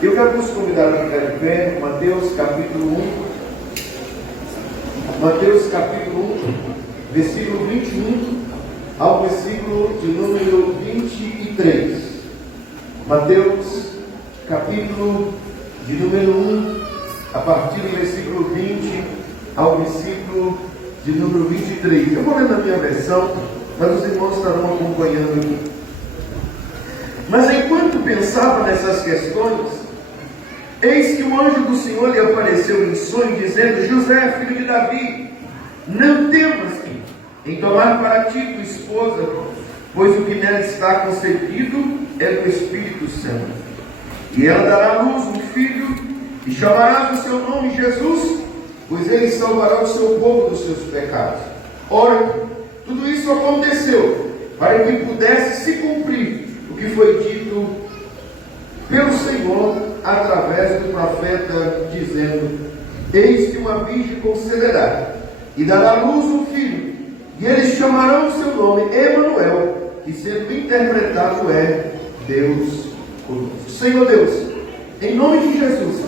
Eu quero nos convidar a ficar de pé, Mateus capítulo 1. Mateus capítulo 1, versículo 21 ao versículo de número 23. Mateus capítulo de número 1, a partir do versículo 20 ao versículo de número 23. Eu vou ler na minha versão, mas os irmãos estarão acompanhando aqui. Mas enquanto pensava nessas questões, eis que o anjo do Senhor lhe apareceu em sonho, dizendo: José, filho de Davi, não temas em tomar para ti tua esposa, pois o que nela está concebido é do Espírito Santo. E ela dará à luz um filho, e chamarás o seu nome Jesus, pois ele salvará o seu povo dos seus pecados. Ora, tudo isso aconteceu para que pudesse se cumprir o que foi dito pelo Senhor através do profeta, dizendo: eis que uma virgem conceberá e dará à luz um filho, e eles chamarão o seu nome Emanuel, que sendo interpretado é Deus conosco. Senhor Deus, em nome de Jesus,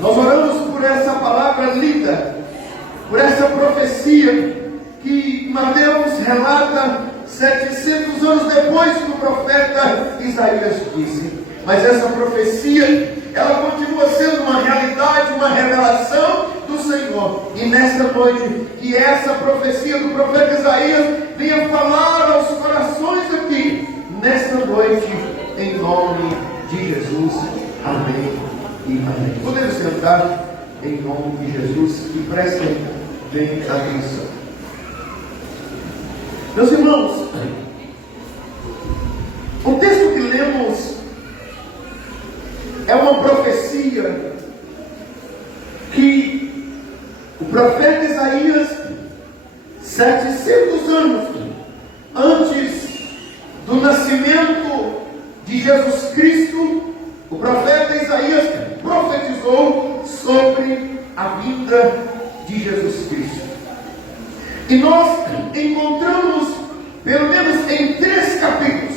nós oramos por essa palavra lida, por essa profecia que Mateus relata 700 anos depois que o profeta Isaías disse. Mas essa profecia, ela continua sendo uma realidade, uma revelação do Senhor. E nesta noite, que essa profecia do profeta Isaías venha falar aos corações aqui, nesta noite, em nome de Jesus. Amém e amém. Podemos sentar em nome de Jesus e prestem bem atenção. Meus irmãos, o texto que lemos é uma profecia que o profeta Isaías, 700 anos antes do nascimento de Jesus Cristo, o profeta Isaías profetizou sobre a vinda de Jesus Cristo. E nós encontramos, pelo menos em 3 capítulos,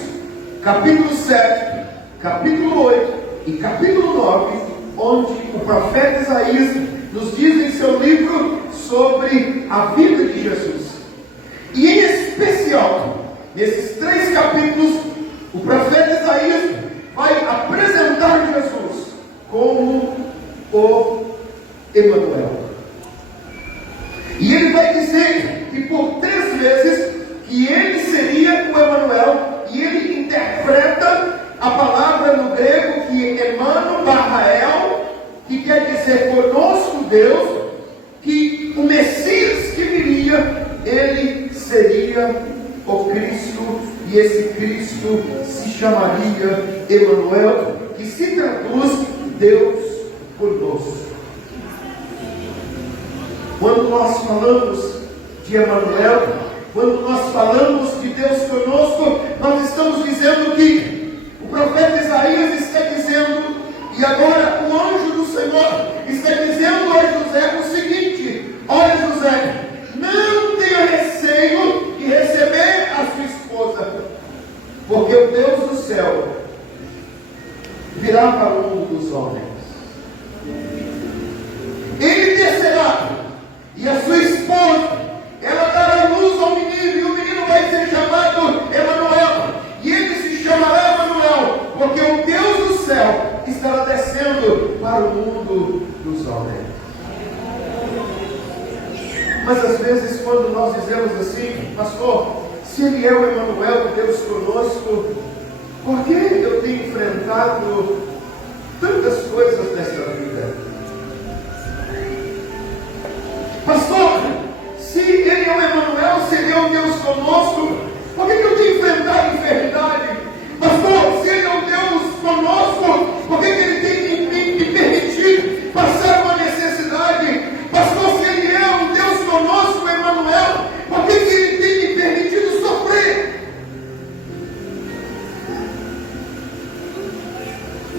capítulo 7, capítulo 8 e capítulo 9, onde o profeta Isaías nos diz em seu livro sobre a vida de Jesus. E em especial, nesses 3 capítulos, o profeta Isaías vai apresentar Jesus como o Emanuel. E ele vai dizer que por 3 vezes que ele seria o Emanuel, e ele interpreta a palavra no grego que Emmanuel barrael, que quer dizer conosco Deus, que o Messias que viria, ele seria o Cristo, e esse Cristo se chamaria Emanuel, que se traduz Deus conosco. Quando nós falamos de Emanuel, quando nós falamos de Deus conosco, nós estamos dizendo que o profeta Isaías está dizendo, e agora o anjo do Senhor está dizendo a José o seguinte: olha, José, não tenha receio de receber a sua esposa, porque o Deus do céu virá para o mundo dos homens. Ele descerá, e a sua esposa, ela dará luz ao menino, e o menino vai ser chamado Emanuel, e ele se chamará Emanuel, porque o Deus do céu estará descendo para o mundo dos homens. Mas às vezes, quando nós dizemos assim: pastor, se ele é o Emanuel, Deus conosco, por que eu tenho enfrentado tantas coisas nesta vida? Pastor, se ele é o Emanuel, se ele é o Deus conosco, por que eu tenho enfrentado enfermidade? Pastor, se ele é o Deus conosco, por que ele tem me permitido passar uma necessidade? Pastor, se ele é o Deus conosco, Emanuel, por que ele tem me permitido sofrer?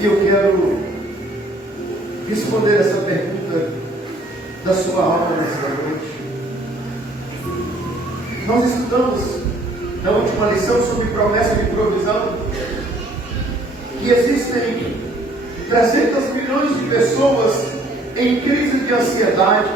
E eu quero responder essa pergunta da sua alma nesta noite. Nós estudamos na última lição sobre promessa de provisão, que existem 300 milhões de pessoas em crise de ansiedade,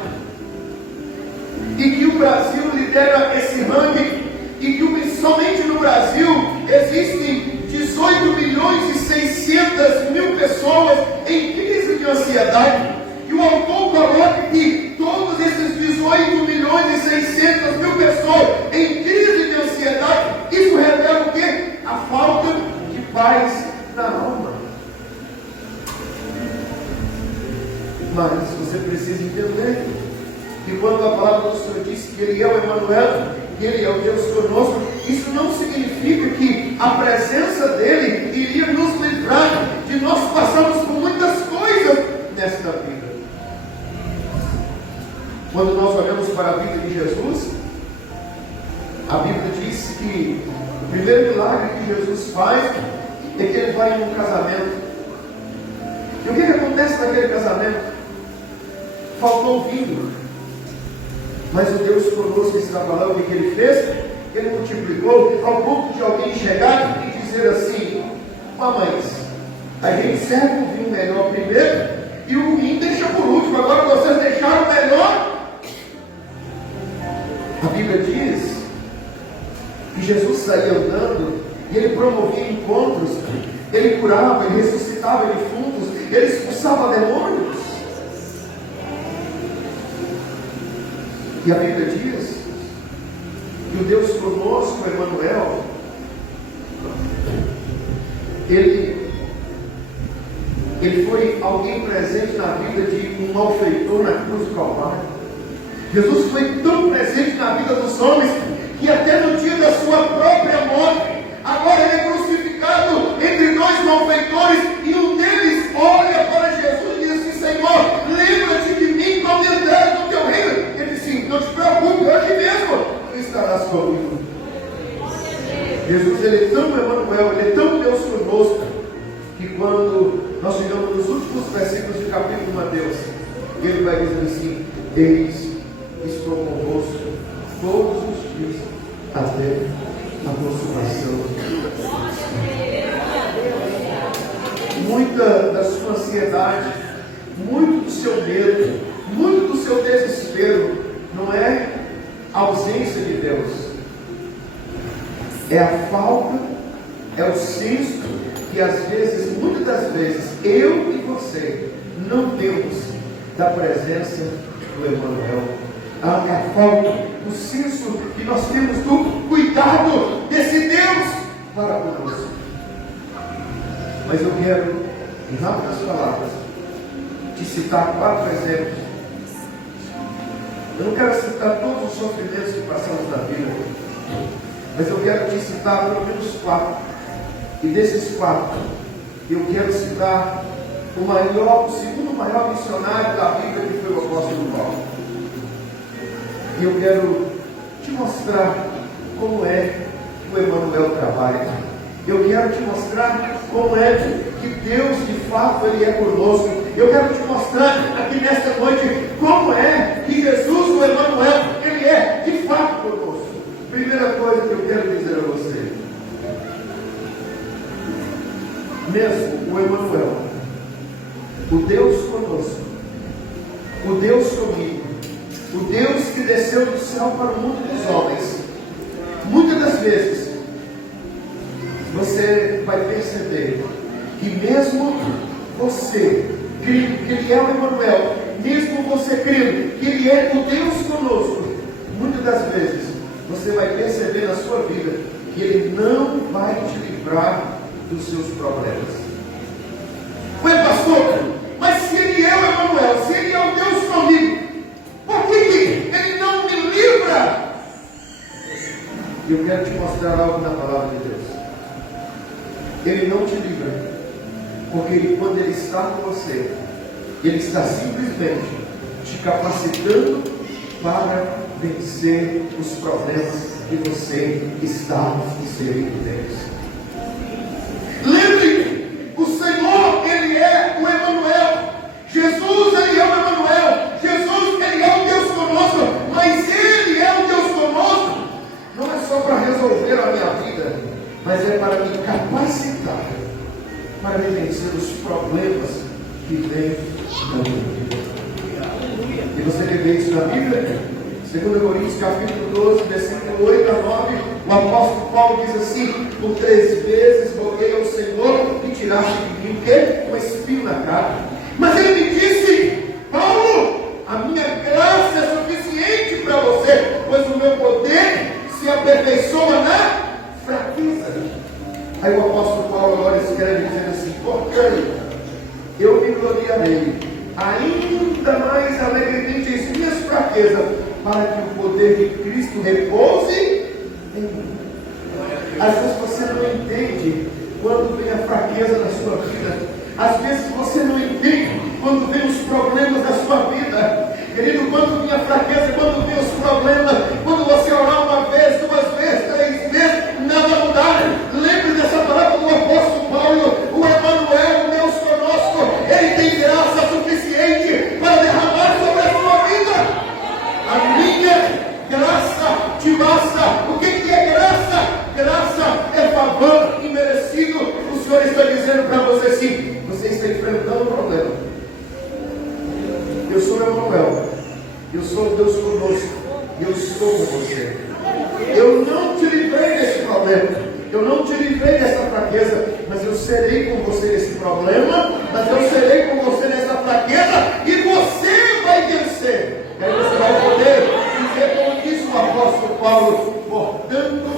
e que o Brasil lidera esse ranking, e que somente no Brasil existem 18 milhões e 600 mil pessoas em crise de ansiedade. E o autor coloca que todos esses 18 milhões e 600 mil pessoas em crise de ansiedade, isso revela o quê? A falta de paz na alma. Mas você precisa entender que quando a palavra do Senhor diz que Ele é o Emanuel, que Ele é o Deus conosco, isso não significa que a presença dEle iria nos livrar de nós passarmos por muitas coisas nesta vida. Quando nós olhamos para a vida de Jesus, a Bíblia diz que o primeiro milagre que Jesus faz é que Ele vai em um casamento. E o que acontece naquele casamento? Faltou vinho. Mas o Deus conosco estava lá, o que Ele fez? Ele multiplicou ao ponto de alguém chegar e dizer assim: mamães, a gente serve o vinho melhor primeiro e o ruim deixa por último, agora vocês deixaram o melhor. A Bíblia diz que Jesus saía andando e Ele promovia encontros, Ele curava, Ele ressuscitava defuntos, Ele expulsava demônios. E a Bíblia diz que o Deus conosco, Emanuel, Ele foi alguém presente na vida de um malfeitor na cruz do Calvário. Jesus foi tão presente na vida dos homens que até no dia da sua própria morte, agora Ele é crucificado entre dois malfeitores, e um deles olha para Jesus e diz assim: Senhor, lembra-te de mim quando entrares no teu reino. Ele disse: não te preocupe, hoje mesmo tu estarás comigo. Jesus, Ele é tão Emanuel, Ele é tão Deus conosco, que quando nós chegamos nos últimos versículos do capítulo de Mateus, Ele vai dizer assim: eis, estou convosco todos os dias até a consumação. Muita da sua ansiedade, muito do seu medo, muito do seu desespero, não é a ausência de Deus, é a falta, é o senso que às vezes, muitas das vezes, eu e você não temos da presença do Emanuel. É a falta do senso que nós temos do cuidado desse Deus para conosco. Mas eu quero, em rápidas palavras, te citar 4 exemplos. Eu não quero citar todos os sofrimentos que passamos na vida, mas eu quero te citar pelo menos 4. E desses 4, eu quero citar o segundo maior missionário da Bíblia, que foi o apóstolo Paulo. E eu quero te mostrar como é que o Emanuel trabalha. Eu quero te mostrar como é que Deus de fato Ele é conosco. Eu quero te mostrar aqui nesta noite como é que Jesus, o Emanuel, Ele é de fato conosco. Primeira coisa que eu quero dizer a você: mesmo o Emanuel, o Deus conosco, o Deus comigo, o Deus que desceu do céu para o mundo dos homens, muitas das vezes você vai perceber que mesmo você crendo que Ele é o Emanuel, mesmo você crendo que Ele é o Deus conosco, muitas das vezes você vai perceber na sua vida que Ele não vai te livrar dos seus problemas. Ué, pastor, mas se Ele é o Emanuel, se Ele é o Deus comigo, por que Ele não me livra? Eu quero te mostrar algo na palavra de Deus. Ele não te livra, porque quando Ele está com você, Ele está simplesmente te capacitando para vencer os problemas que você está inserido neles. Lembre, o Senhor, Ele é o Emanuel. Jesus, Ele é o Emanuel. Jesus, Ele é o Deus conosco. Mas Ele é o Deus conosco, não é só para resolver a minha vida, mas é para me capacitar para me vencer os problemas que vem da Bíblia. E você quer ver isso na Bíblia? 2 Coríntios capítulo 12, versículo 8 a 9, o apóstolo Paulo diz assim: por 3 vezes roguei ao Senhor e tiraste de mim o quê? Um espinho na carne. Mas ele me disse: Paulo, a minha graça é suficiente para você, pois o meu poder se aperfeiçoa na fraqueza. Aí o apóstolo Paulo agora escreve dizendo assim: portanto, eu me gloriarei ainda mais alegremente em minhas fraquezas, para que o poder de Cristo repouse em mim. Às vezes você não entende quando vem a fraqueza na sua vida. Às vezes você não entende quando vem os problemas da sua vida. Querido, quando vem a fraqueza, quando vem os problemas, quando você orar uma vez, 2 vezes, 3 vezes, nada mudar. Lembre dessa palavra do apóstolo Paulo: o Emanuel, Deus conosco, Ele tem graça suficiente para derramar sobre a sua vida. A minha graça te basta. O que é graça? Graça é favor imerecido. O Senhor está dizendo para você assim: você está enfrentando um problema. Eu sou Emanuel, eu sou Deus conosco, e eu estou com você. Eu não te livrei desse problema, eu não te livrei dessa fraqueza, mas eu serei com você nesse problema, mas eu serei com você nessa fraqueza, e você vai vencer. E aí você vai poder dizer, como disse o apóstolo Paulo: portanto,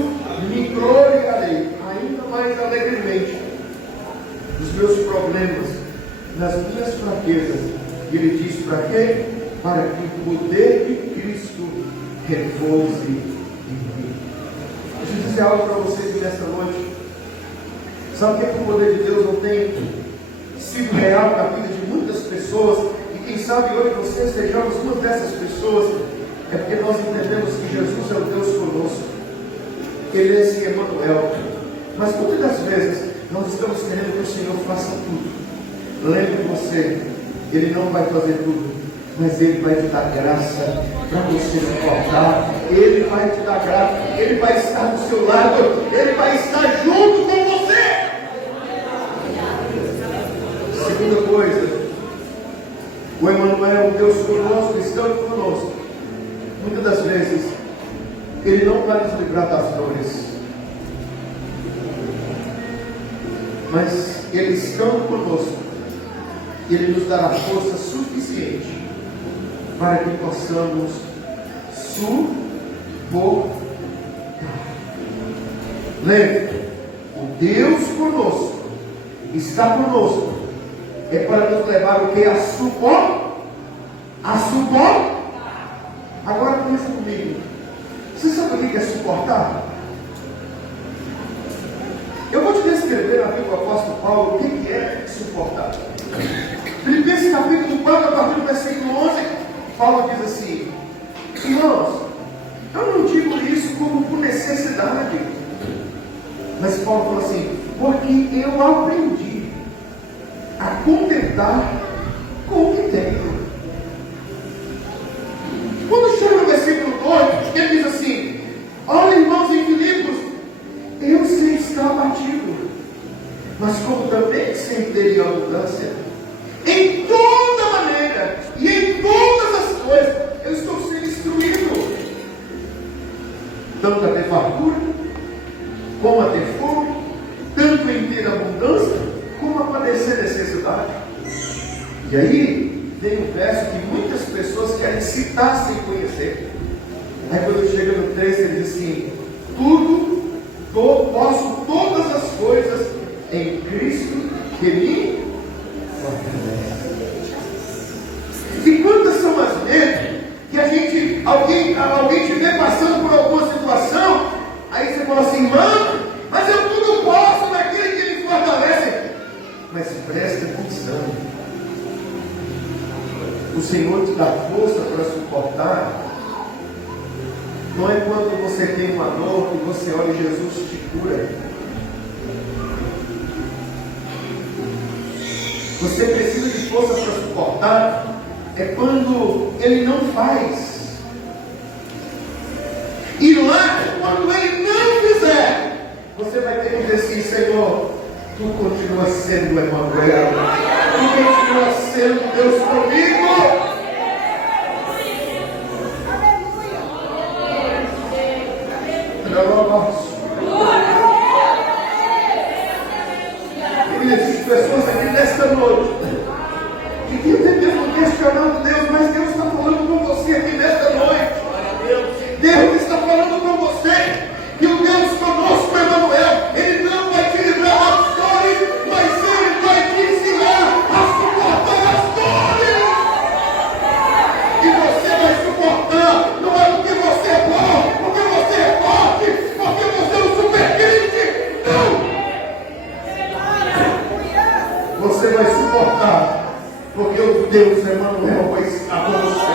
me gloriarei ainda mais alegremente dos meus problemas, nas minhas fraquezas. E ele diz para quê? Para que o poder de Cristo repouse em mim. Deixa eu dizer algo para vocês nessa noite. Sabe por que o poder de Deus não tem sido real na vida de muitas pessoas? E quem sabe hoje vocês sejamos uma dessas pessoas. É porque nós entendemos que Jesus é o Deus conosco. Ele é esse Emanuel. Mas muitas das vezes nós estamos querendo que o Senhor faça tudo. Lembre você, Ele não vai fazer tudo, mas Ele vai te dar graça para você suportar. Ele vai te dar graça, Ele vai estar do seu lado, Ele vai estar junto com você. Segunda coisa, o Emanuel, Deus conosco, estando conosco. Muitas das vezes Ele não vai nos livrar das dores, mas Ele estando conosco, Ele nos dará força suficiente para que possamos suportar. Lembre, o Deus conosco está conosco, é para nos levar o que? A suportar. Agora pensa comigo. Você sabe o que é suportar? Eu vou te descrever na Bíblia do apóstolo Paulo o que é suportar. Filipenses capítulo 4, a partir do versículo 11, Paulo diz assim: irmãos, eu não digo isso como por necessidade, mas Paulo fala assim: porque eu aprendi a contentar com o que tenho. Quando chega no versículo 2, ele diz assim: olha, irmãos em Filipos, eu sei estar abatido, mas como também sei ter em abundância. Em toda maneira e em todas as coisas eu estou sendo instruído, tanto a ter fartura como a ter fome, tanto em ter abundância como a padecer necessidade. E aí vem um verso que muitas pessoas querem citar sem conhecer. Aí quando chega no 3, ele diz assim: posso todas as coisas em Cristo que me fortalece. E quantas são as vezes que alguém te vê passando por alguma situação, aí você fala assim: mano, mas eu tudo posso naquele que me fortalece. Mas presta atenção, o Senhor te dá força para suportar. Não é quando você tem uma dor que você olha e Jesus te cura. Você precisa de força para suportar é quando Ele não faz. E lá, quando Ele não fizer, você vai ter que dizer assim: Senhor, Tu continuas sendo Emanuel. Tu continuas sendo Deus comigo. Existem pessoas aqui nesta noite que até mesmo questionando Deus, mas Deus está falando com você aqui nesta noite. Deus está falando com você que o Deus conosco, Emanuel, Ele não vai te livrar das dores, mas Ele vai te ensinar a suportar as dores. E você vai suportar, não é porque você é bom, porque você é forte, porque você é um super crente. Não! Você vai suportar, porque o Deus Emanuel vai estar com você.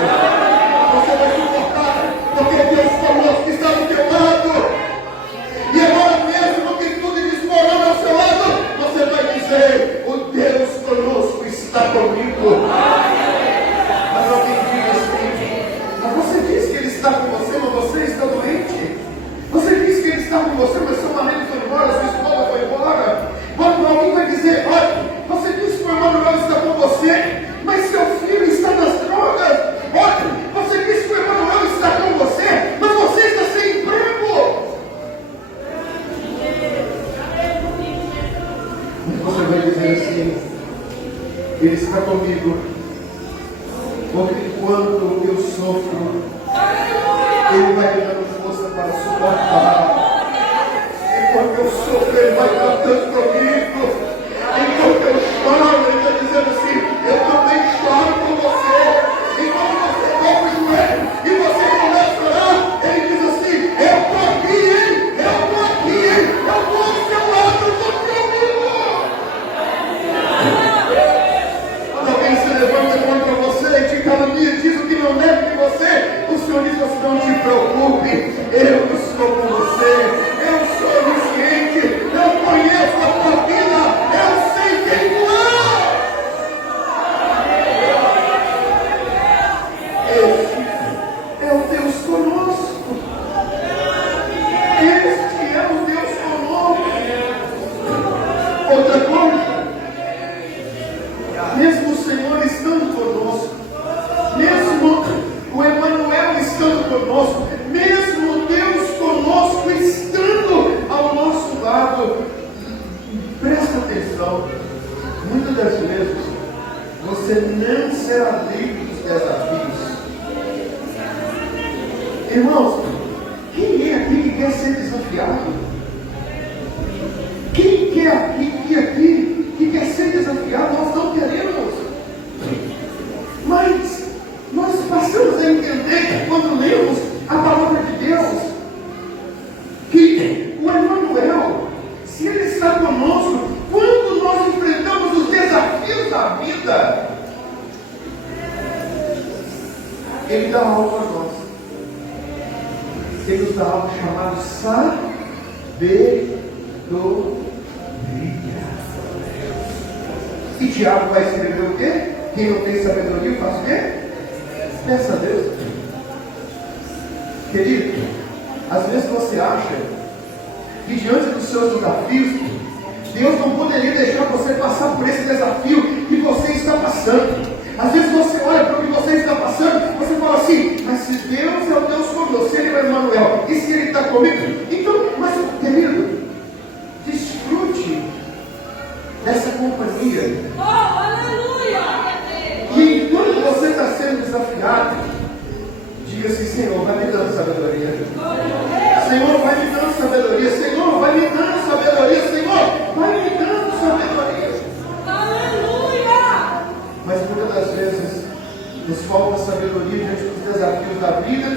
Você vai suportar, porque Deus conosco está do teu lado. E agora mesmo que tudo desmorona ao seu lado, você vai dizer: o Deus conosco está comigo. Mas alguém diz assim: mas você diz que Ele está com você, mas você está doente. Você diz que Ele está com você, mas seu marido foi embora, sua esposa foi embora. Quando alguém vai dizer: olha, você diz que o Emanuel está com você, mas seu filho está nas drogas. Olha, você diz que o Emanuel está com você, mas você está sem emprego. Você vai dizer assim: Ele está comigo, porque quando eu sofro, Ele vai me dando força para suportar. Enquanto eu sofro, Ele vai cantando comigo. Enquanto eu choro, Ele está dizendo assim: eu também choro com você. Enquanto você toca o joelho e você começa a orar, Ele diz assim: eu estou aqui, hein? Eu estou aqui, hein? Eu estou ao seu lado, eu estou comigo. Quando alguém se levanta contra você e te calunia, diz o que não deve de você, o Senhor diz assim: não te preocupe, eu estou com você. Eu sou onisciente, eu conheço a tua vida, eu sei quem tu é. Esse é o Deus conosco. Este é o Deus conosco. Outra coisa, mesmo o Senhor estando conosco, mesmo o Emanuel estando conosco, mesmo Deus conosco estando ao nosso lado, presta atenção, muitas das vezes você não será livre dos desafios. Irmãos, quem é aqui que quer ser desafiado? Quem é aqui que quer ser desafiado? Nós não queremos. Mas nós passamos a entender, quando lemos a palavra de Deus, que o Emanuel, se Ele está conosco, quando nós enfrentamos os desafios da vida, Ele dá algo a nós. Ele nos dá algo chamado sabedoria. E Tiago vai escrever o quê? Quem não tem sabedoria faz o quê? Peça a Deus. Querido, às vezes você acha que diante dos seus desafios, Deus não poderia deixar você passar por esse desafio que você está passando. Às vezes você olha para o que você está passando, você fala assim: mas se Deus é o Deus conosco, se Ele é Emanuel, e se Ele está comigo, então, mas querido, desfrute dessa companhia. Oh, aleluia! E enquanto você está sendo desafiado, diga assim: Senhor, vai me dando sabedoria. Senhor, vai me dando sabedoria. Senhor, vai me dando sabedoria. Senhor, vai me dando sabedoria. Aleluia! Mas muitas das vezes nos falta sabedoria diante dos desafios da vida,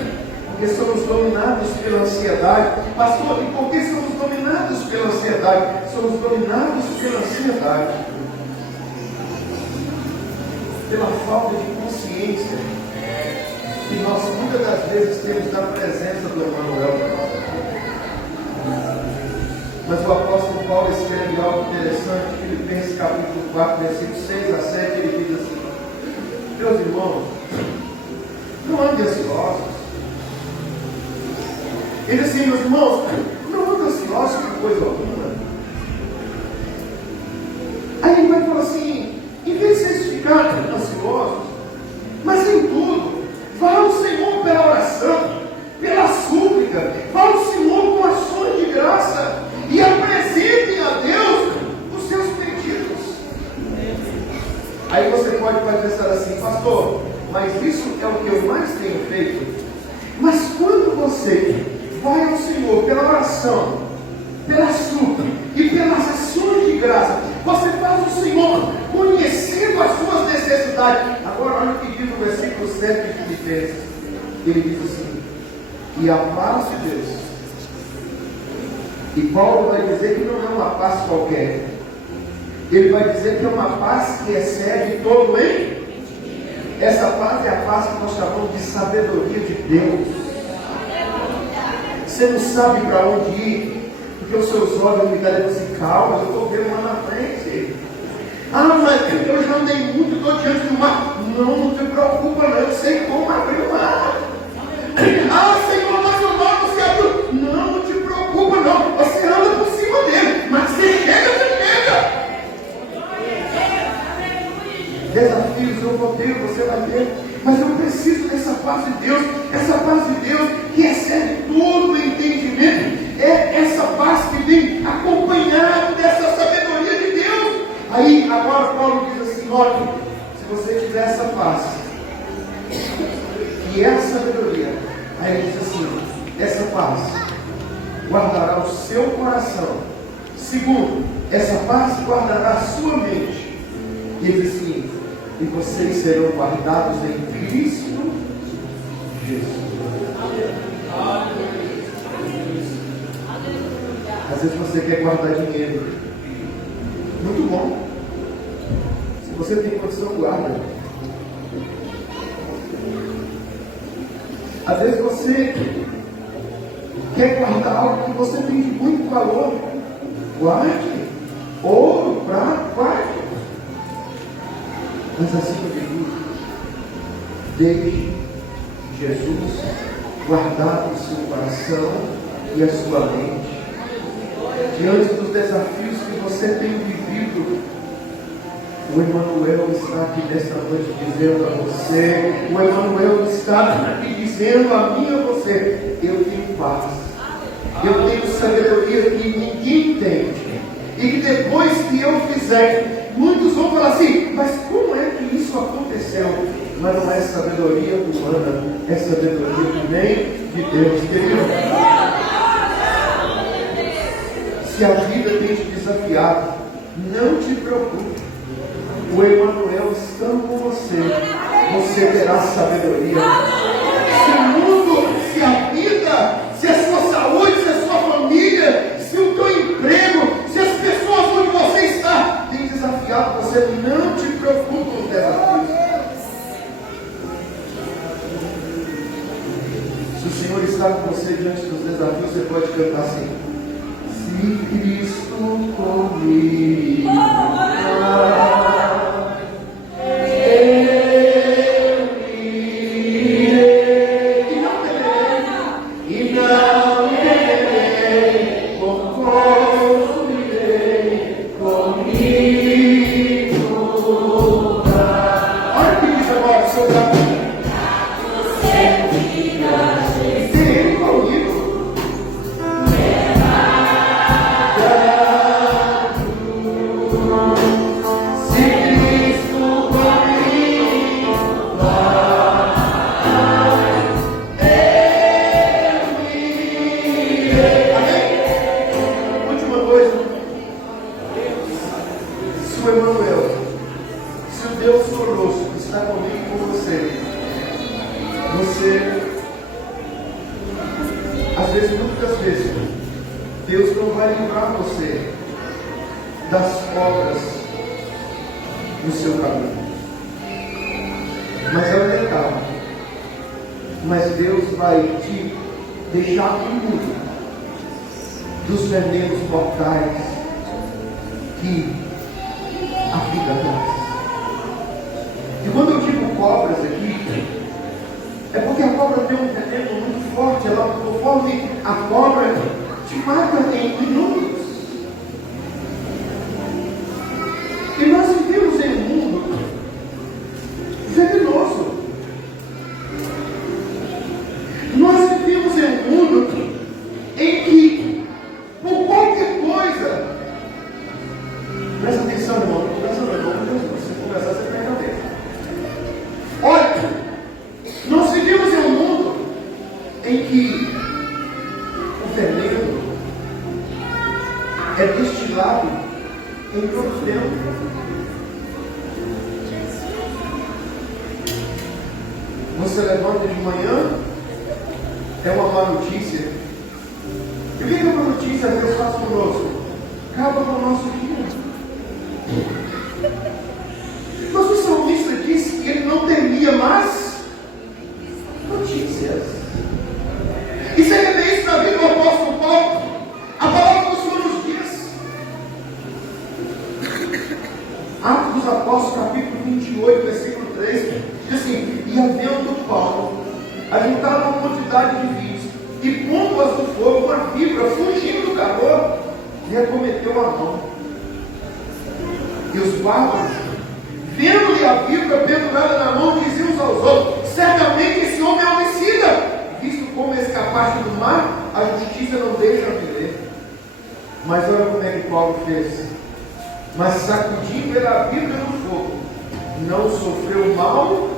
porque somos dominados pela ansiedade. Pastor, e por que somos dominados pela ansiedade? Somos dominados pela ansiedade, pela falta de consciência que nós muitas das vezes temos da presença do Emanuel. Mas o apóstolo Paulo escreve algo interessante, Filipenses capítulo 4, versículos 6 a 7, ele diz assim: meus irmãos, não andem ansiosos. Ele diz assim: meus irmãos, não andem ansiosos por coisa alguma. Aí você pode pensar assim, pastor, mas isso é o que eu mais tenho feito. Mas quando você vai ao Senhor pela oração, pela súplica e pelas ações de graça, você faz o Senhor conhecendo as suas necessidades. Agora olha o que diz no versículo 7 de Filipenses. Ele diz assim, e a paz de Deus. E Paulo vai dizer que não é uma paz qualquer. Ele vai dizer que é uma paz que excede todo entendimento. Essa paz é a paz que nós chamamos de sabedoria de Deus. Você não sabe para onde ir, porque os seus olhos me dizem assim, calma, eu estou vendo lá na frente. Ah, mas eu já andei muito, estou diante do mar. Não te preocupa não, eu sei como abrir o mar. Ah, Senhor, mas o mar você abriu. Não te preocupa não, você anda por cima dele, mas você chega. Desafios eu vou ter, você vai ter, mas eu preciso dessa paz de Deus, essa paz de Deus que excede todo o entendimento, é essa paz que vem acompanhado dessa sabedoria de Deus. Aí agora Paulo diz assim, olha, se você tiver essa paz, que é a sabedoria, aí ele diz assim, essa paz guardará o seu coração. Segundo, essa paz guardará a sua mente. E ele diz assim, e vocês serão guardados em Cristo Jesus. Às vezes você quer guardar dinheiro. Muito bom. Se você tem condição, guarda. Às vezes você quer guardar algo que você tem de muito valor. Guarde. Ouro, prata, guarde. Mas acima de tudo, deixe Jesus guardar o seu coração e a sua mente. Diante dos desafios que você tem vivido, o Emmanuel está aqui nesta noite dizendo a você, o Emmanuel está aqui dizendo a mim e a você, eu tenho paz, eu tenho sabedoria que ninguém entende. E que depois que eu fizer, muitos vão falar assim, mas como é que isso aconteceu? Mas não é sabedoria humana, é sabedoria que vem de Deus, querido. Se a vida tem te desafiado, não te preocupe. O Emmanuel estando com você, você terá sabedoria. Se o mundo, se a vida, se a sua saúde, se a sua família, se o teu emprego, se as pessoas onde você está têm desafiado você, não te preocupe com os desafios. Se o Senhor está com você diante dos desafios, você pode cantar assim: se Cristo comigo presta atenção, irmão. Presta atenção, irmão. Se conversar, você perde a nem todos temos. Você levanta de manhã, é uma má notícia. E o que é uma notícia às vezes faz conosco? Acaba com o nosso dia. Mas o salmista disse que ele não temia mais notícias. E se ele tem isso na vida do apóstolo Paulo, a palavra do Senhor nos diz. Atos dos Apóstolos, capítulo 28, versículo 3, diz assim: e havendo Paulo ajuntar uma quantidade de vinhos e pondo-as no fogo, uma vibra, fugindo do calor, lhe acometeu a mão. E os bárbaros, vendo-lhe a vibra pendurada na mão, diziam uns aos outros: certamente esse homem é homicida, visto como escapaste do mar, a justiça não deixa viver. Mas olha como é que Paulo fez. Mas sacudindo ele a vibra no fogo, não sofreu mal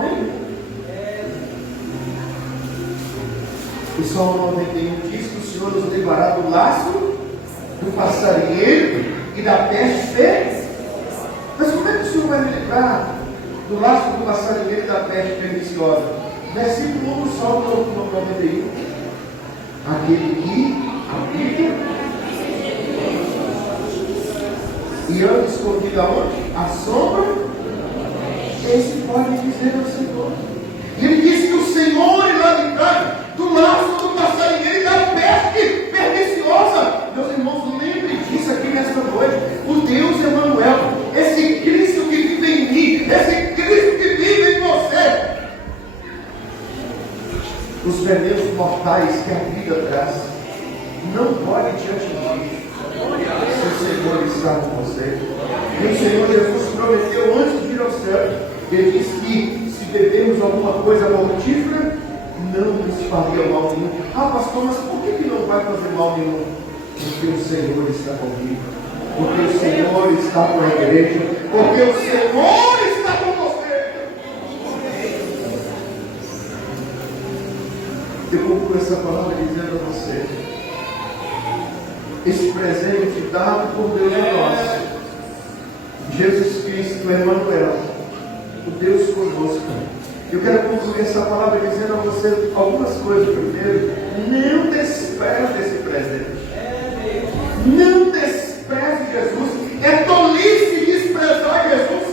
nenhum. O Salmo 91 diz que o Senhor nos livrará do laço do passarinheiro e da peste perniciosa. Mas como é que o Senhor vai me livrar do laço do passarinheiro e da peste perniciosa? Versículo 1 do Salmo 91. Aquele que habita e anda escondido aonde? A sombra. Esse pode dizer ao Senhor. E ele disse que o Senhor irá livrar do laço do passarinheiro e da peste perniciosa. Meus irmãos, lembrem disso aqui nesta noite. O Deus Emanuel, esse Cristo que vive em mim, esse Cristo que vive em você. Os venenos mortais que a vida traz não podem te atingir se o Senhor está com você. E o Senhor Jesus prometeu antes de ir ao céu, ele disse que se bebermos alguma coisa mortífera, não nos faria mal nenhum. Ah, pastor, mas por que não vai fazer mal nenhum? Porque o Senhor está comigo, porque o Senhor está com a igreja, porque o Senhor está com você. Eu concluo essa palavra dizendo a você: esse presente dado por Deus a nós, Jesus Cristo, Emanuel, o Deus conosco. Eu quero concluir essa palavra dizendo a você algumas coisas. Primeiro, não despreze esse presente. Não despreze Jesus. É tolice desprezar Jesus.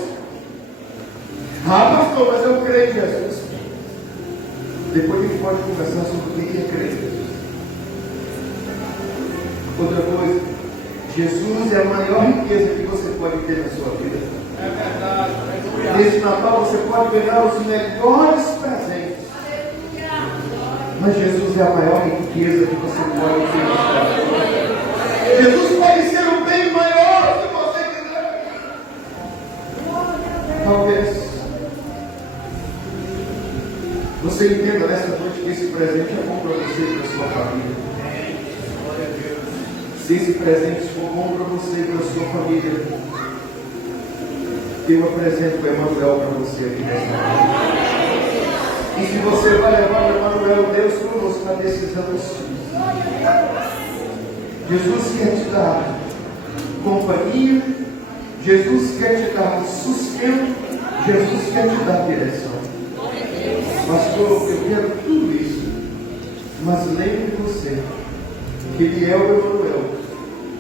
Ah, pastor, mas eu creio em Jesus. Depois a gente pode conversar sobre o que é crer em Jesus. Outra coisa, Jesus é a maior riqueza que você pode ter na sua vida. É verdade. Nesse Natal você pode ganhar os melhores presentes. Mas Jesus é a maior riqueza que você pode ter na sua vida. Jesus pode ser o bem maior que você quiser. Talvez você entenda nessa noite que esse presente é bom para você e para a sua família. Se esse presente for bom para você e para a sua família, eu apresento o Emanuel para você aqui nessa noite. E se você vai levar o Emanuel, Deus conosco, na decisão dos filhos. Jesus quer te dar companhia, Jesus quer te dar sustento, Jesus quer te dar direção. Pastor, eu quero tudo isso, mas lembre você que ele é o Emanuel.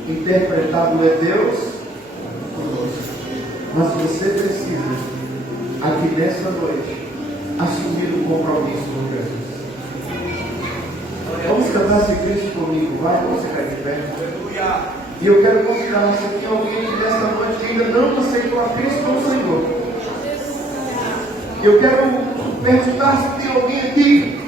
Interpretado é Deus conosco. Mas você precisa, aqui nesta noite, assumir um compromisso com Jesus. Vamos cantar esse Cristo comigo, vai, vamos ficar de pé. E eu quero convidar se tem alguém que nesta noite ainda não aceitou a Cristo como Senhor. Eu quero perguntar se tem alguém aqui